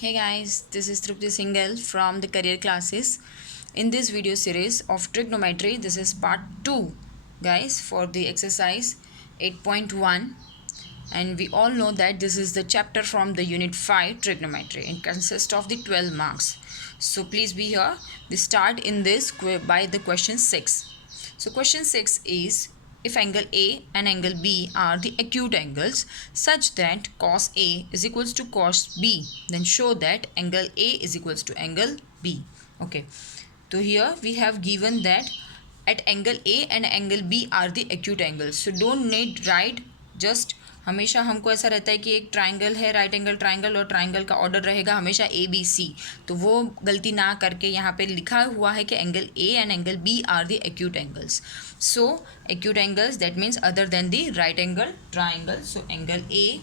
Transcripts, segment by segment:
Hey guys, this is Trupti Singhal from the career classes. In this video series of trigonometry, this is part 2 guys for the exercise 8.1, and we all know that this is the chapter from the unit 5 trigonometry. It consists of the 12 marks. So please be here. We start in this by the question 6. So question 6 is, if angle A and angle B are the acute angles such that cos A is equals to cos B, then show that angle A is equals to angle B. Okay, so here we have given that at angle A and angle B are the acute angles. So don't need write, just हमेशा हमको ऐसा रहता है कि एक triangle है, right angle triangle, और triangle का ऑर्डर रहेगा हमेशा ए बी सी. तो वो गलती ना करके यहाँ पे लिखा हुआ है कि angle A and angle B are the acute angles. So acute angles that means other than the right angle triangle. So angle A,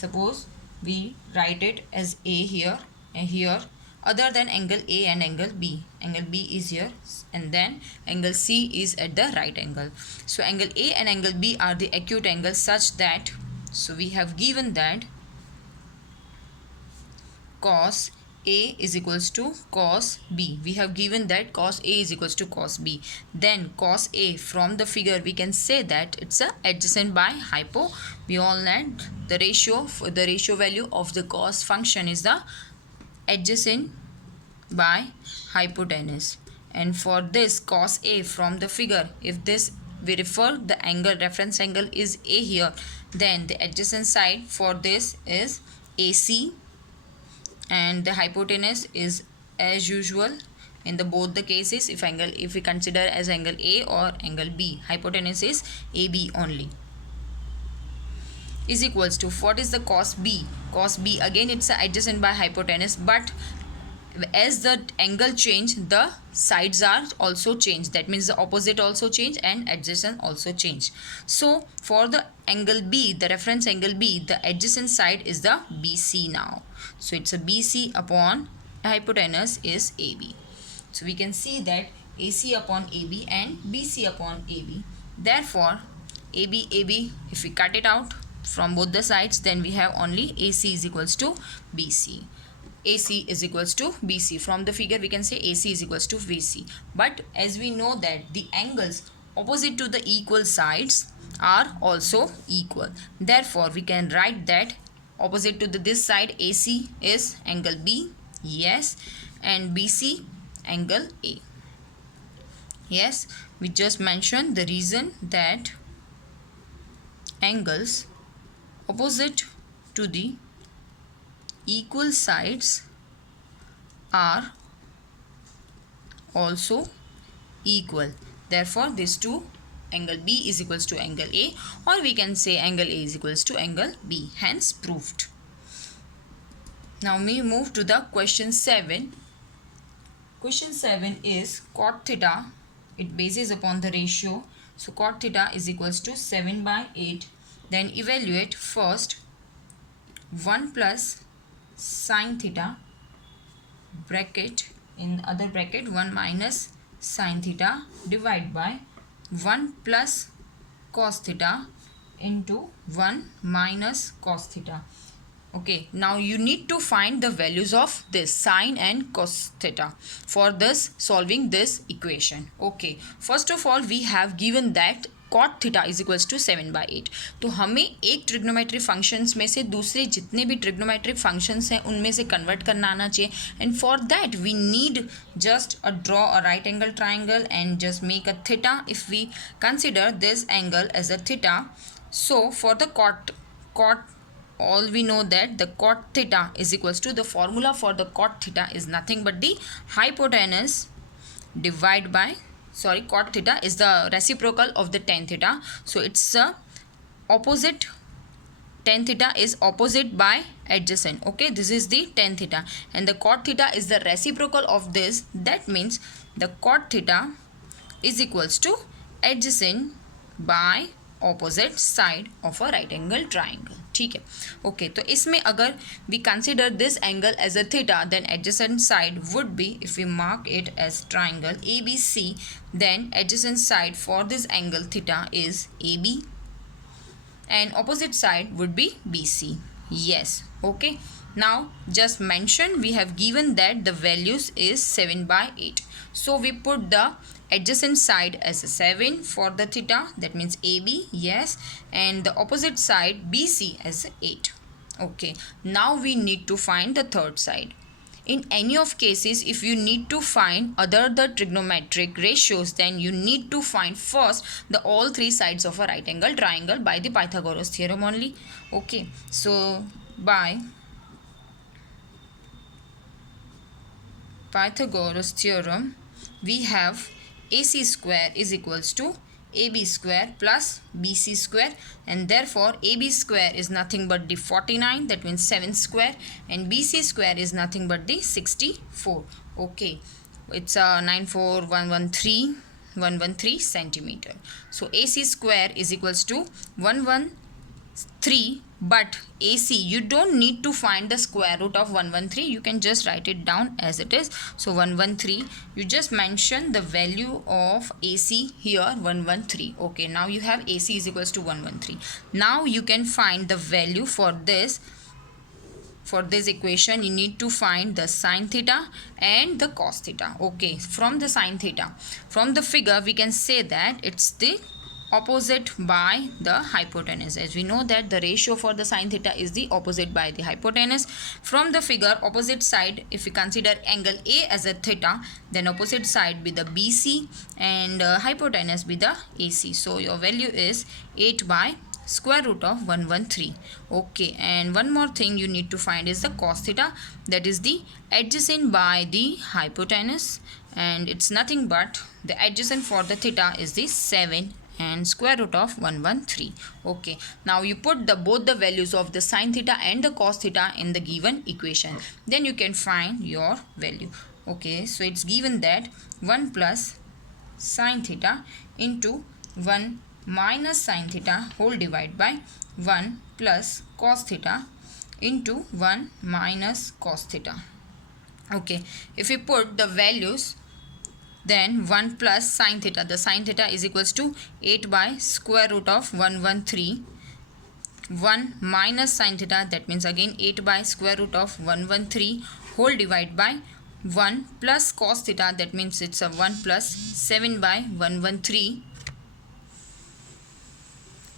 suppose we write it as A here and here, other than angle A and angle B. Angle B is here and then angle C is at the right angle. So angle A and angle B are the acute angles such that, so we have given that cos A is equals to cos B. We have given that cos A is equals to cos B. Then cos A, from the figure we can say that it's a adjacent by hypo. We all know the ratio value of the cos function is the adjacent by hypotenuse, and for this cos A from the figure, if this we refer the angle, reference angle is A here, then the adjacent side for this is AC and the hypotenuse is as usual in the both the cases. If we consider as angle A or angle B, hypotenuse is AB only, is equals to, what is the cos B? Cos B, again it's adjacent by hypotenuse, but as the angle change, the sides are also changed. That means the opposite also change and adjacent also change. So for the angle B, the reference angle B, the adjacent side is the BC now. So it's a BC upon hypotenuse is AB. So we can see that AC upon AB and BC upon AB. Therefore AB, if we cut it out from both the sides, then we have only AC is equals to BC. AC is equals to BC. From the figure we can say AC is equals to BC. But as we know that the angles opposite to the equal sides are also equal, therefore we can write that opposite to this side AC is angle B, yes, and BC angle A. Yes, we just mentioned the reason that angles opposite to the equal sides are also equal. Therefore these two, angle B is equals to angle A, or we can say angle A is equals to angle B, hence proved. Now we move to the question 7. Question 7 is cot theta. It bases upon the ratio. So cot theta is equals to 7 by 8. Then evaluate first 1 plus sin theta, bracket, in other bracket 1 minus sin theta, divide by 1 plus cos theta into 1 minus cos theta. Okay, now you need to find the values of this sin and cos theta for this solving this equation. Okay, first of all we have given that cot theta is equals to 7/8. तो हमें एक trigonometry functions में से दूसरे जितने भी trigonometric functions हैं उनमें से कन्वर्ट करना आना चाहिए, and for that we need just draw a right angle triangle and just make a theta if we consider this angle as a theta. So for the cot all we know that the cot theta is equals to, the formula for the cot theta is nothing but the hypotenuse divided by, cot theta is the reciprocal of the tan theta. So it's opposite, tan theta is opposite by adjacent. Okay, this is the tan theta and the cot theta is the reciprocal of this. That means the cot theta is equals to adjacent by opposite side of a right angle triangle. ठीक है. Okay, तो इसमें अगर we consider this angle as a theta, then adjacent side would be, if we mark it as triangle A B C, then adjacent side for this angle theta is A B and opposite side would be BC. Yes, okay. Now just mention we have given that the values is 7 by 8. So we put the adjacent side as a 7 for the theta, that means AB, yes, and the opposite side BC as a 8. Okay, now we need to find the third side. In any of cases, if you need to find other the trigonometric ratios, then you need to find first the all three sides of a right angle triangle by the Pythagoras theorem only. Okay, so by Pythagoras theorem, we have AC square is equals to AB square plus BC square, and therefore AB square is nothing but the 49, that means 7 square, and BC square is nothing but the 64. Okay, it's 94113 centimeter. So AC square is equals to 113, but AC you don't need to find the square root of 113, you can just write it down as it is. So 113, you just mention the value of AC here 113. Okay, now you have AC is equals to 113. Now you can find the value for this. For this equation you need to find the sine theta and the cos theta. Okay, from the sine theta, from the figure we can say that it's the opposite by the hypotenuse, as we know that the ratio for the sine theta is the opposite by the hypotenuse. From the figure, opposite side, if we consider angle A as a theta, then opposite side be the BC and hypotenuse be the AC. So your value is 8 by square root of 113. Okay, and one more thing you need to find is the cos theta, that is the adjacent by the hypotenuse, and it's nothing but the adjacent for the theta is the 7 and square root of 113. Okay, now you put the both the values of the sine theta and the cos theta in the given equation, then you can find your value. Okay, so it's given that 1 plus sine theta into 1 minus sine theta whole divided by 1 plus cos theta into 1 minus cos theta. Okay, if we put the values, then 1 plus sine theta, the sine theta is equals to 8 by square root of 113. 1 minus sine theta, that means again 8 by square root of 113 whole divided by 1 plus cos theta, that means it's a 1 plus 7 by 113.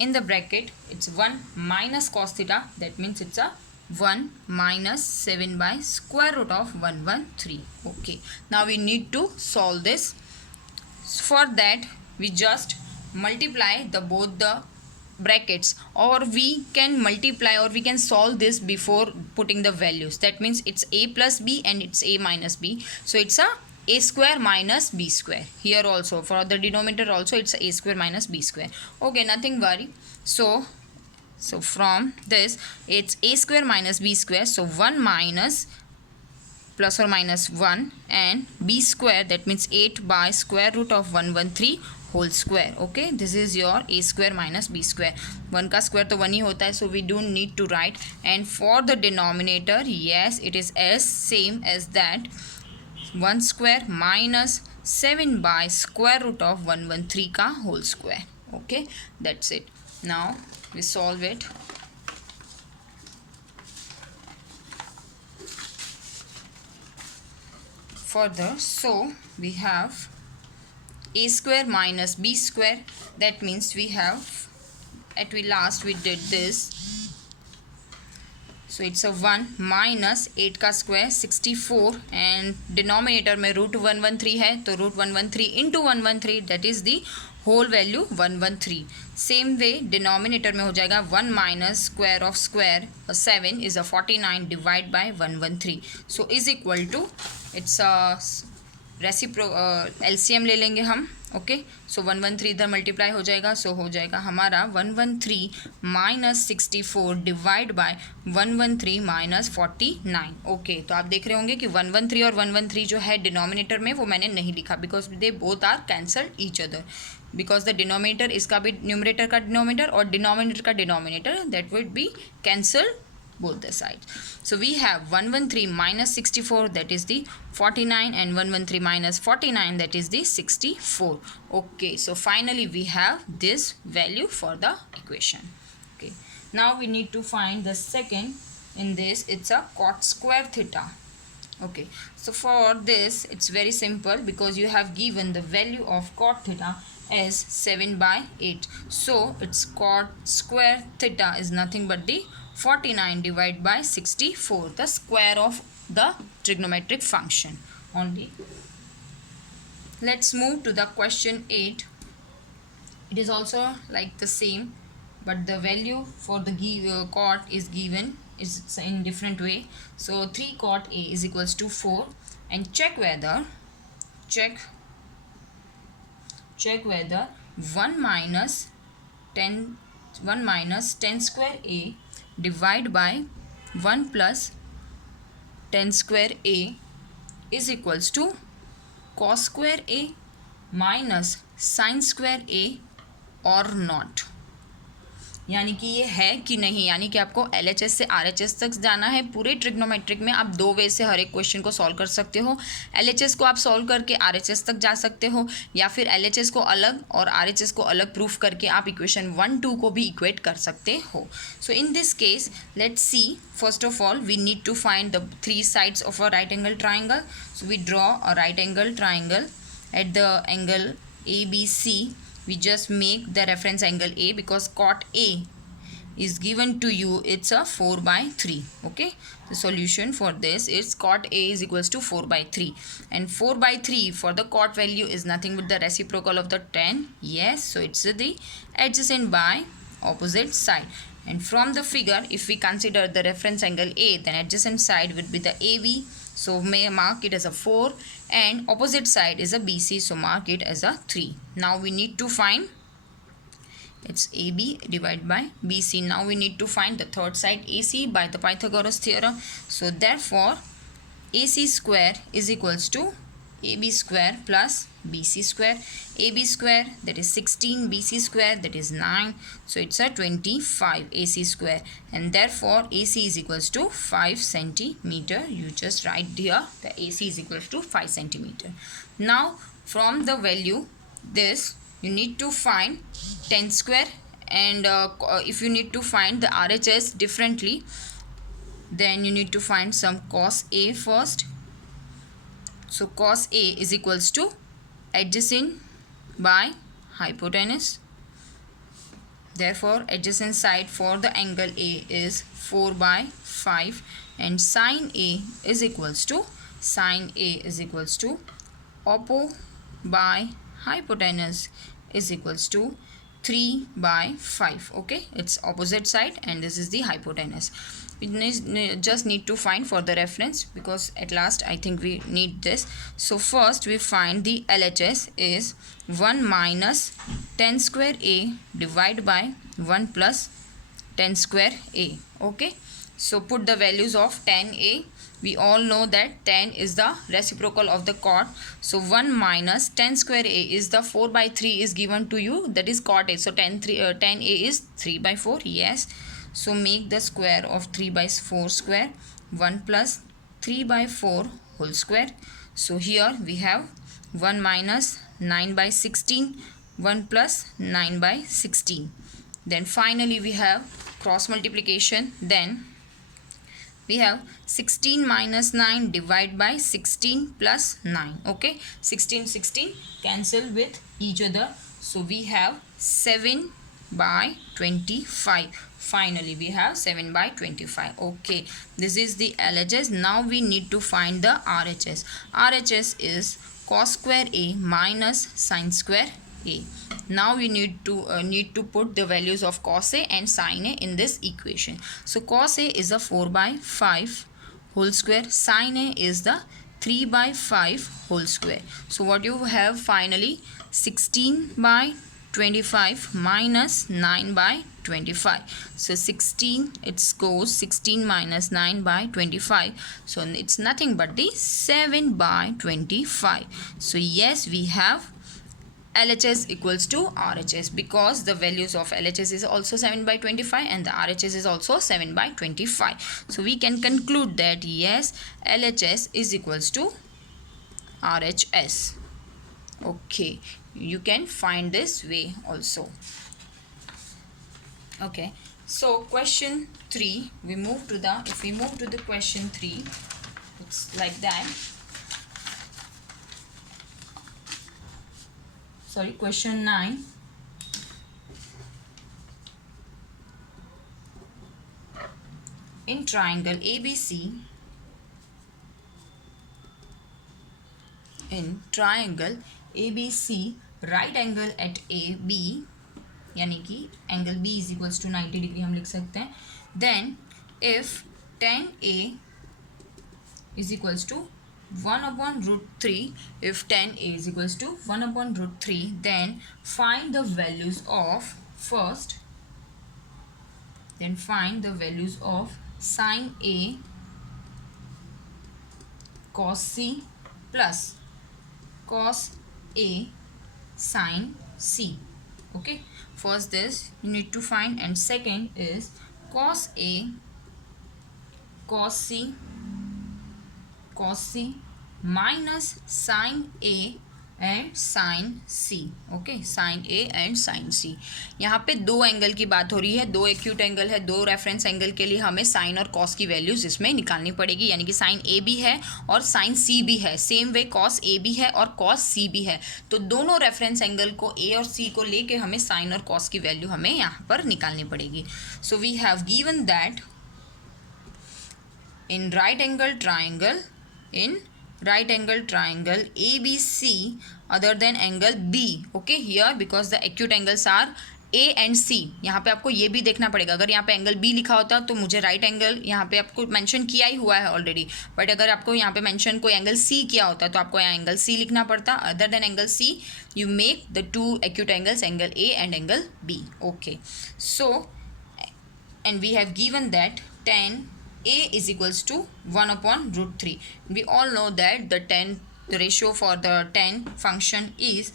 In the bracket, it's 1 minus cos theta, that means it's a 1 minus 7 by square root of 113. Okay, now we need to solve this. For that, we just multiply the both the brackets, or we can multiply or we can solve this before putting the values. That means it's a plus b and it's a minus b. So it's a square minus b square. Here also for the denominator also it's a square minus b square. Okay, nothing worry. So from this it's a square minus b square. So 1 minus plus or minus 1 and b square, that means 8 by square root of 113 whole square. Okay, this is your a square minus b square. 1 का square तो 1 ही होता है, so we don't need to write. And for the denominator, yes, it is as same as that, 1 square minus 7 by square root of 113 का whole square. Okay, that's it. Now we solve it. Further, so we have a square minus b square, that means we have at last we did this. So it's a 1 minus 8 का square 64 and denominator में root 113 है, तो root 113 into 113, that is the whole value 113. Same way denominator में हो जाएगा 1 minus square of square 7 is a 49 divided by 113. So is equal to, it's a LCM ले लेंगे हम. ओके, सो 113 इधर मल्टीप्लाई हो जाएगा, सो हो जाएगा हमारा 113 minus 64 divide by 113 minus 49. Okay, तो आप देख रहे होंगे कि 113 और 113 जो है डिनोमिनेटर में वो मैंने नहीं लिखा, because they both are cancelled each other, because the denominator, इसका भी न्यूमरेटर का डिनोमिनेटर और डिनोमिनेटर का denominator, that would be cancelled both the sides. So we have 113 minus 64, that is the 49, and 113 minus 49, that is the 64. Okay, so finally we have this value for the equation. Okay, now we need to find the second In this it's a cot square theta. Okay, so for this it's very simple because you have given the value of cot theta as 7/8. So its cot square theta is nothing but the 49 divided by 64, the square of the trigonometric function only. Let's move to the question 8. It is also like the same, but the value for the cot is given is in different way. So 3 cot A is equals to 4, and check whether 1 minus 10 square A divided by 1 plus 10 square A is equals to cos square A minus sin square A और not, यानी कि ये है कि नहीं, यानी कि आपको LHS से RHS तक जाना है। पूरे ट्रिग्नोमेट्रिक में आप 2 वे से हर एक क्वेश्चन को सॉल्व कर सकते हो। LHS को आप सॉल्व करके RHS तक जा सकते हो, या फिर LHS को अलग और RHS को अलग प्रूफ करके आप इक्वेशन 1, 2 को भी इक्वेट कर सकते हो। So in this case let's see, first of all we need to find the 3 sides of a right angle triangle. So we draw a right angle triangle at the angle ABC. We just make the reference angle A because cot A is given to you, it's a 4/3. Okay, the solution for this is cot A is equals to 4/3, and 4/3 for the cot value is nothing but the reciprocal of the tan. Yes, so it's the adjacent by opposite side. And from the figure, if we consider the reference angle A, then adjacent side would be the AB. So may mark it as a 4, and opposite side is a BC, so mark it as a 3. Now we need to find, it's AB divided by BC. Now we need to find the third side AC by the Pythagoras theorem. So therefore AC square is equals to AB square plus BC square. AB square, that is 16, BC square, that is 9, so it's a 25 AC square, and therefore AC is equals to 5 centimeter. You just write here the AC is equals to 5 centimeter. Now from the value this you need to find 10 square, and if you need to find the RHS differently, then you need to find some cos A first. So cos A is equals to adjacent by hypotenuse. Therefore adjacent side for the angle A is 4/5, and sin A is equals to oppo by hypotenuse is equals to 3/5. Okay, it's opposite side and this is the hypotenuse. We just need to find for the reference, because at last I think we need this. So first we find the LHS is 1 minus 10 square A divided by 1 plus 10 square A. Okay, so put the values of tan A. We all know that tan is the reciprocal of the cot. So 1 minus 10 square A is the 4/3 is given to you, that is cot A. So tan A is 3/4. Yes. So make the square of 3/4 square, 1 plus 3/4 whole square. So here we have 1 minus 9/16, 1 plus 9/16. Then finally we have cross multiplication. Then we have 16 minus 9 divided by 16 plus 9. Okay, 16 cancel with each other. So we have 7/25. Finally we have 7/25. Okay, this is the LHS. Now we need to find the RHS. RHS is cos square A minus sin square A. Now we need to put the values of cos A and sin A in this equation. So cos A is a 4/5 whole square, sin A is the 3/5 whole square. So what you have finally, 16/25 minus 9/25. So 16, it goes 16 minus 9/25. So it's nothing but the 7/25. So yes, we have LHS equals to RHS, because the values of LHS is also 7/25 and the RHS is also 7/25. So we can conclude that yes, LHS is equals to RHS. Okay, you can find this way also. Okay, So question 3, if we move to the question 3, it's like that. Sorry, question 9. In triangle ABC, right angle at AB, यानी कि angle B is equals to 90 degree हम लिख सकते हैं. Then if tan A is equals to 1 upon root 3, if tan A is equals to 1 upon root 3, then find the values of sin A cos C plus cos A sin C. Okay, first this you need to find, and second is cos A cos C minus sin A and sine C. Okay, sine A and sine C. यहाँ पे दो angle की बात हो रही है, दो acute angle है, दो रेफरेंस एंगल के लिए हमें साइन और कॉस की वैल्यूज इसमें निकालनी पड़ेगी. यानी कि साइन ए भी है और साइन सी भी है, सेम वे कॉस ए भी है और कॉस सी भी है. तो दोनों रेफरेंस एंगल को ए और सी को लेके हमें साइन और कॉस की वैल्यू हमें यहाँ पर निकालनी पड़ेगी. So we have given that in right angle triangle ABC other than angle B. Okay, here because the acute angles are A and C. यहाँ पे आपको ये भी देखना पड़ेगा. अगर यहाँ पे एंगल B लिखा होता तो मुझे राइट एंगल यहाँ पे आपको मेंशन किया ही हुआ है ऑलरेडी, बट अगर आपको यहाँ पे मेंशन कोई एंगल C किया होता तो आपको यहाँ एंगल C लिखना पड़ता. Other than angle C you make the two acute angles angle A and angle B. Okay, so and we have given that tan A is equals to 1 upon root 3. We all know that the ratio for the tan function is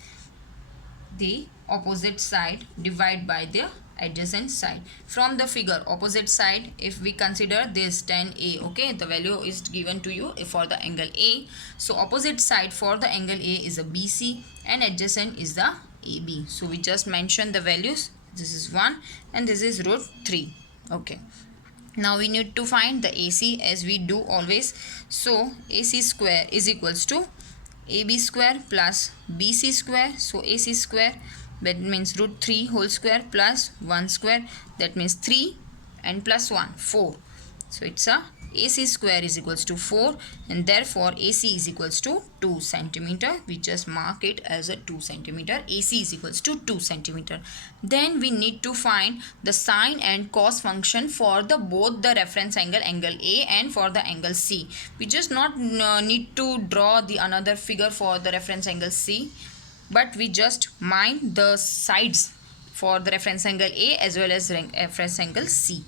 the opposite side divided by the adjacent side. From the figure, opposite side, if we consider this tan A, okay, the value is given to you for the angle A. So opposite side for the angle A is a BC and adjacent is the AB. So we just mention the values. This is 1 and this is root 3. Okay. Now we need to find the AC as we do always. So AC square is equals to AB square plus BC square. So AC square, that means root 3 whole square plus 1 square, that means 3 and plus 1, 4. So it's a AC square is equals to 4 and therefore AC is equals to 2 centimeter. We just mark it as a 2 centimeter. AC is equals to 2 centimeter. Then we need to find the sine and cos function for the both the reference angle A and for the angle C. We just not need to draw the another figure for the reference angle C, but we just mind the sides for the reference angle A as well as reference angle C.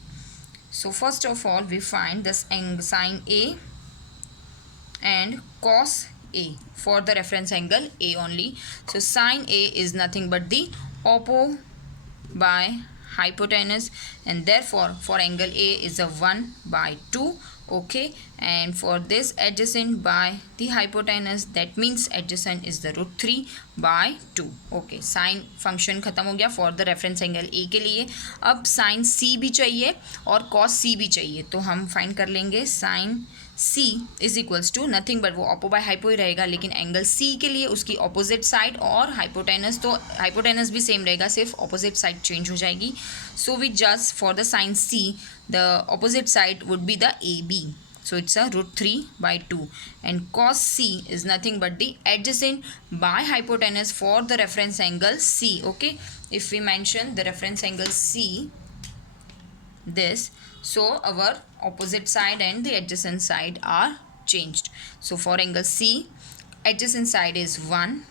So first of all we find this sine A and cos A for the reference angle A only. So sine A is nothing but the oppo by hypotenuse and therefore for angle A is a 1 by 2. Okay, and for this adjacent by the hypotenuse, that means adjacent is the root 3 by 2. Okay, sin function खत्म हो गया for the reference angle A के लिए. अब sin C भी चाहिए और cos C भी चाहिए, तो हम फाइंड कर लेंगे sin C is equals to nothing but वो ऑपो बाय हाइपो ही रहेगा, लेकिन एंगल C के लिए उसकी ऑपोजिट साइड और हाइपोटेनस, तो हाइपोटेनस भी सेम रहेगा, सिर्फ ऑपोजिट साइड चेंज हो जाएगी. So we just for the sine C the opposite side would be the AB. So it's a root 3 by 2 and cos C is nothing but the adjacent by hypotenuse for the reference angle C. Okay, if we mention the reference angle C this, so our opposite side and the adjacent side are changed. So for angle C, adjacent side is 1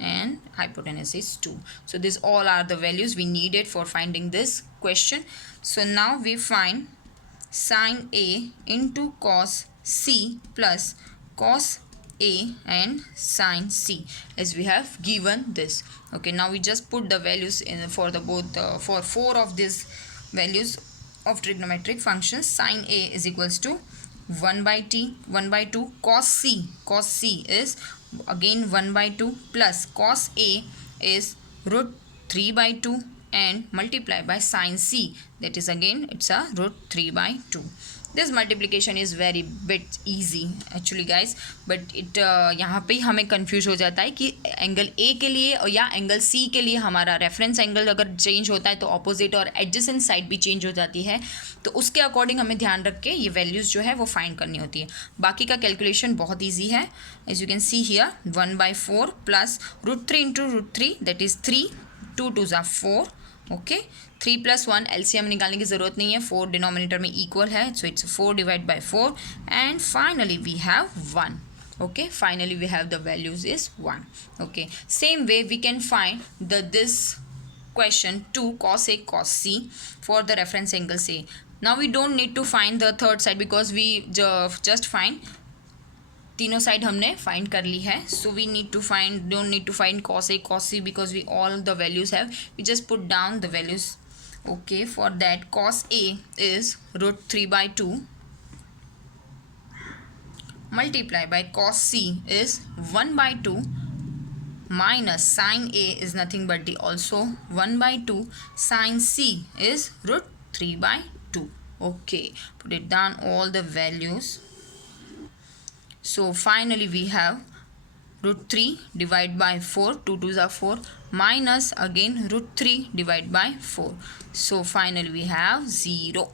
and hypotenuse is 2. So these all are the values we needed for finding this question. So now we find sin A into cos C plus cos A and sin C as we have given this. Okay, now we just put the values in for the both for 4 of these values of trigonometric functions. Sin A is equals to 1 by 2 cos C is again 1 by 2 plus cos A is root 3 by 2 and multiply by sine c, that is again it's a root 3 by 2. This multiplication is very bit easy actually guys, but it यहाँ पे हमें confuse हो जाता है कि angle ए के लिए और या एंगल सी के लिए हमारा रेफरेंस एंगल अगर चेंज होता है तो ऑपोजिट और एडजेसेंट साइड भी चेंज हो जाती है, तो उसके अकॉर्डिंग हमें ध्यान रख के ये वैल्यूज़ जो है वो फाइंड करनी होती है. बाकी का कैलकुलेशन बहुत ईजी है. As you can see here 1/4 plus √3 into √3 that is 3, 2 2 ज़ा 4. ओके, 3 + 1 एलसीएम निकालने की ज़रूरत नहीं है, 4 डिनोमिनेटर में इक्वल है, so it's 4 divide by 4 and finally we have 1. Okay, finally we have the values is 1. Okay, same way we can find this question 2 cos A cos C for the reference angle A. Now we don't need to find the third side because we just find तीनों side हमने find कर ली है, so we don't need to find cos A cos C because we all the values have, we just put down the values. Okay, for that cos A is √3 by 2 multiply by cos C is 1/2 minus sin A is nothing but the also 1/2 sin C is √3 by 2. Okay, put it down all the values. So finally we have √3 divided by 4, 2 2 are 4 minus again √3 divided by 4. So finally we have 0.